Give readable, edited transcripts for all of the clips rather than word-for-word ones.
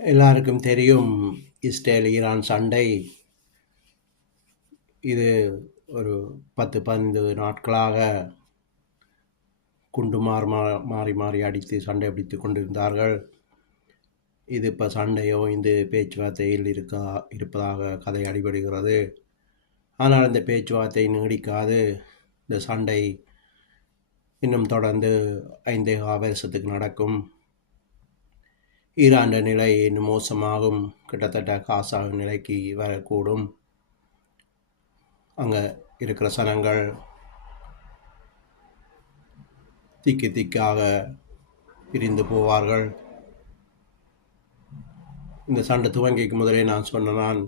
எல்லாருக்கும் தெரியும் Israel Iran சண்டை. இது ஒரு 10-15 நாட்களாக குண்டு மாறி மாறி அடித்து சண்டை பிடித்து கொண்டிருந்தார்கள். இது இப்போ சண்டையோ இந்த பேச்சுவார்த்தையில் இருப்பதாக கதை அடிபடுகிறது. ஆனால் இந்த பேச்சுவார்த்தை நீடிக்காது. இந்த சண்டை இன்னும் தொடர்ந்து 5 வருஷத்துக்கு நடக்கும். ஈரான் நிலை இன்னும் மோசமாகும். கிட்டத்தட்ட காசா நிலைக்கு வரக்கூடும். அங்கே இருக்கிற சனங்கள் திக்காக பிரிந்து போவார்கள். இந்த சண்டை துவங்கிக்கு முதலே நான் சொன்னேன்,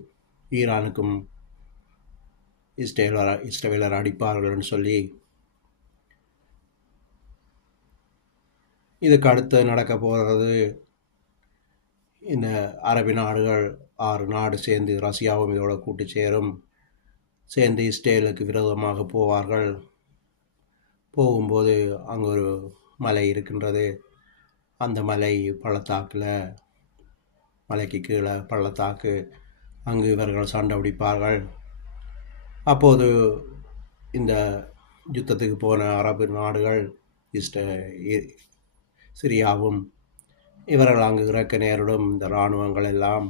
ஈரானுக்கும் இஸ்ரேலர் அடிப்பார்கள்னு சொல்லி. இதுக்கு அடுத்து நடக்க போகிறது, இந்த அரபு நாடுகள் 6 நாடு சேர்ந்து ரஷ்யாவும் இதோட கூட்டு சேர்ந்து இஸ்ரேலுக்கு விரோதமாக போவார்கள். போகும்போது அங்கே ஒரு மலை இருக்கின்றது. அந்த மலை பள்ளத்தாக்கில், மலைக்கு கீழே பள்ளத்தாக்கு, அங்கு இவர்கள் சண்டை பிடிப்பார்கள். அப்போது இந்த யுத்தத்துக்கு போன அரபு நாடுகள் சிரியாவும் இவர்கள் அங்கு இறக்க நேரிடும். இந்த இராணுவங்கள் எல்லாம்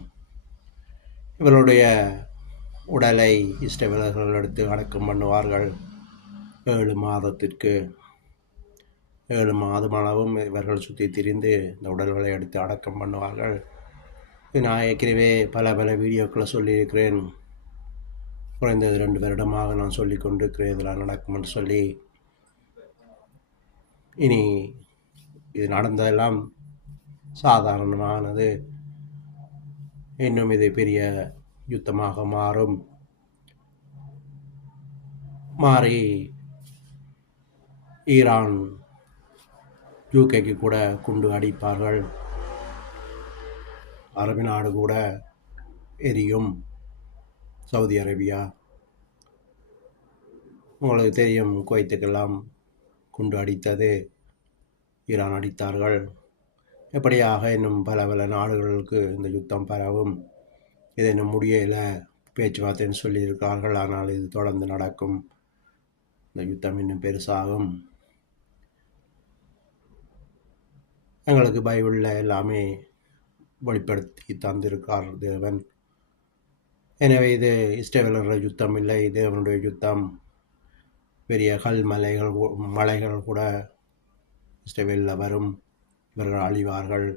இவருடைய உடலை இஸ்ரேலர்கள் எடுத்து அடக்கம் பண்ணுவார்கள். 7 மாதம் அளவும் இவர்கள் சுற்றி திரிந்து இந்த உடல்களை எடுத்து அடக்கம் பண்ணுவார்கள். நான் ஏற்கனவே பல வீடியோக்களை சொல்லியிருக்கிறேன். குறைந்தது 2 வருடமாக நான் சொல்லி கொண்டிருக்கிறேன் இதெல்லாம் நடக்கும்னு சொல்லி. இனி இது நடந்ததெல்லாம் சாதாரணமானது. இன்னும் இது பெரிய யுத்தமாக மாறி ஈரான் யூகேக்கு கூட குண்டு அடிப்பார்கள். அரபு நாடு கூட எரியும். சவுதி அரேபியா, உங்களுக்கு தெரியும், குவைத்துக்கெல்லாம் குண்டு அடித்தது ஈரான் அடித்தார்கள். எப்படியாக இன்னும் பல நாடுகளுக்கு இந்த யுத்தம் பரவும். இது இன்னும் முடியலை, பேச்சுவார்த்தைன்னு சொல்லியிருக்கிறார்கள். ஆனால் இது தொடர்ந்து நடக்கும். இந்த யுத்தம் இன்னும் பெருசாகும். எங்களுக்கு பைபிளில் எல்லாமே வெளிப்படுத்தி தந்திருக்கார் தேவன். எனவே இது இஸ்ரேலர்கள் யுத்தம் இல்லை, தேவனுடைய யுத்தம். பெரிய மலைகள் கூட இஸ்ரேலில் வரும். இவர்கள் அழிவார்கள்.